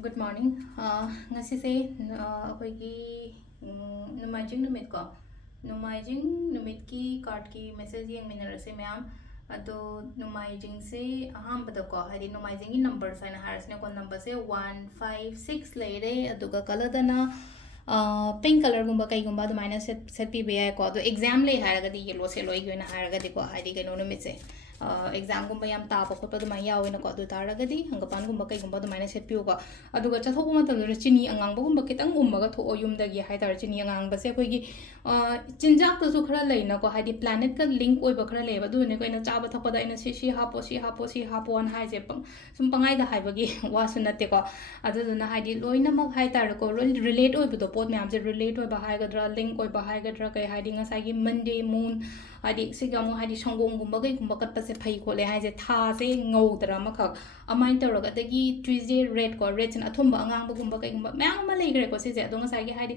Good morning. Ngasi se akhoi numajing numit ko. Numajing numit ki card ki message yang minarase ma'am. Ado numajing se aham bada ko hari numajing ki number sa na haras ne ko number se 156 leire aduga color dana pink color gumba kai gumba do minus set pi be ko ado exam le haraga di yellow se loi gina haraga di ko hari kai no numit se exam gumba yam taapa khotpa dumai yawena ko adu taragadi hangapan gumba kai gumba dumai na setpiu ko aduga chathok ma tam chini angang ba gumba kitang umma ga tho oyum da gi hai tar chini angang ba se koi gi chinjak ta su khara leina ko hadi planet ka link oi ba khara le ba du ne ko ina chaba thakpa da ina si hapo an hai je pang sum pangai da hai ba gi wa su na te ko adu du na hadi loina mak hai tar ko relate oi bu do pot me am je relate oi ba hai ga dra link oi ba hai ga dra kai hadi nga sai gi monday moon hadi siga mo hadi songong gumba kai gumba kat pa se phai ko le hai je tha se ngau dra ma khak amai tar ga da gi tuesday red ko red chin athum ba angang ba gumba kai gumba ma ma le gre ko se je adong sai gi hadi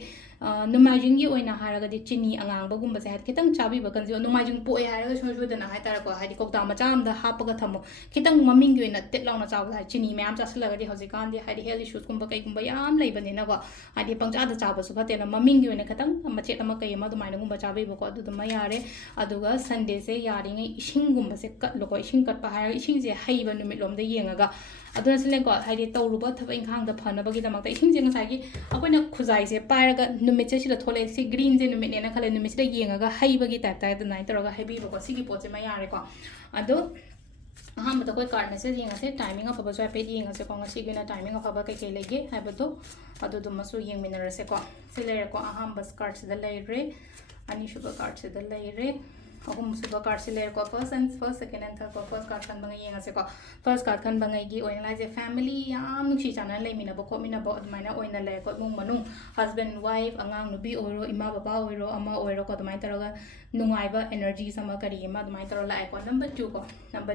numajing gi oina har ga di chini angang ba gumba se hat kitang chabi ba kan jo numajing po ai har ga sho da na hai tar ko hadi kokta ma cham da hap ga thamo kitang maming gi oina tet law na chaw la chini ma am cha sala ga di hoji kan di hadi health issues gumba kai gumba yam lei ba ne na ko hadi pangcha da chaw ba su phate na maming gi oina kitang ma che ma kai ma du mai na gumba chabi ba ko adu ma yare aduga Sunday se yaringai ising gumba se kat loko ising kat pa hai ising je hai ba numit lom da yengaga aduna silen ko hai de tawruba thaba inkhang da phana bagi damak ta ising je ngasai gi akoina khuzai se paraga numit che sila thole se green je numit ne na khale numit se yengaga hai bagi type ta da nai taraga hai bi ba ko sigi poche ma yare ko ado aham bata koi card message yenga se timing of aba so pe yenga se ko ngasi gi na timing of aba kai kai lege hai ba to adu dum masu yeng minara se ko sile ko aham bas card se da lai re ani shuba card se da lai re ahum suba card se layer ko first second and third ko first card kan bangai yenga se ko first card kan bangai gi oina lai je family yam nuksi chana lai mina ba ko mina ba admaina oina lai ko mung manung husband wife angang nubi oiro ima baba oiro ama oiro ko admai taraga nungai ba energy sama kari ma admai taro lai ko number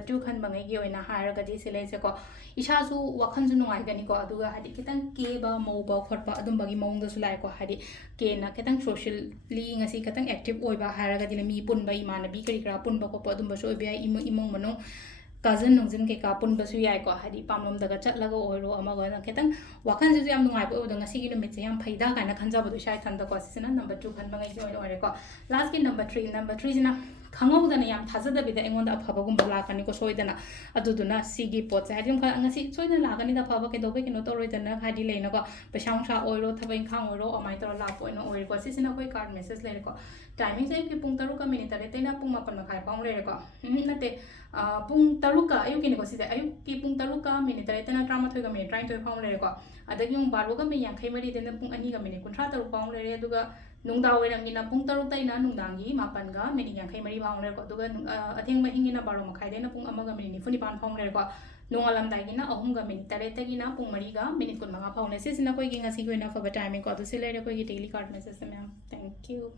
2 kan bangai gi oina haraga di se lai se ko isa su wakhan su nungai gani ko aduga hadi kitang ke ba mau ba khot ba adum bagi maung da su lai ko hadi ke na kitang socially ngasi kitang active oi ba haraga di mi pun ba nabi kari kara pun ba ko pa dum ba so bi ai imong manong cousin nongzin ke ka pun ba su yai ko hadi pamlom daga chat laga oiro ama ga na ketang wakan ju yam nungai bo da ngasi gi no me yam phaida ka na khanja ba du shai than da ko sisina number 2 khan ba ngai jo ore ko last ki number 3 jina khangau da na yam thaza da bi da engon da phaba gum ba la kani ko soi da na adu du na sigi pot sa hadim kha ngasi soi da la kani da phaba ke do be ke no to roi da na hadi le na ko pesang sa oiro thabai khang oiro amai to la po no oiro ko sisina koi card message le ko timing sai ki pung taru ka minute re tena pung mapan ma khai paung le ko na te pung taru ka ayu ki ne ko si da ayu ki pung taru ka minute re tena drama thoi ka minute trying to paung le ko adagi yung baro ka me yang khai mari tena pung ani ka minute kuntra taru paung le re aduga nungdaw we ramni na pung taru tai na nungdangi mapan ga minute yang khai mari paung le ko aduga athing ma hingi na baro ma khai de na pung ama ga minute funi pan paung le ko nungalam dai gi na ahum ga minute tare te gi na pung mari ga minute kun ma paung le sisina koi gi ngasi ko na fa ba timing ko adu sile re koi gi daily card message ma'am thank you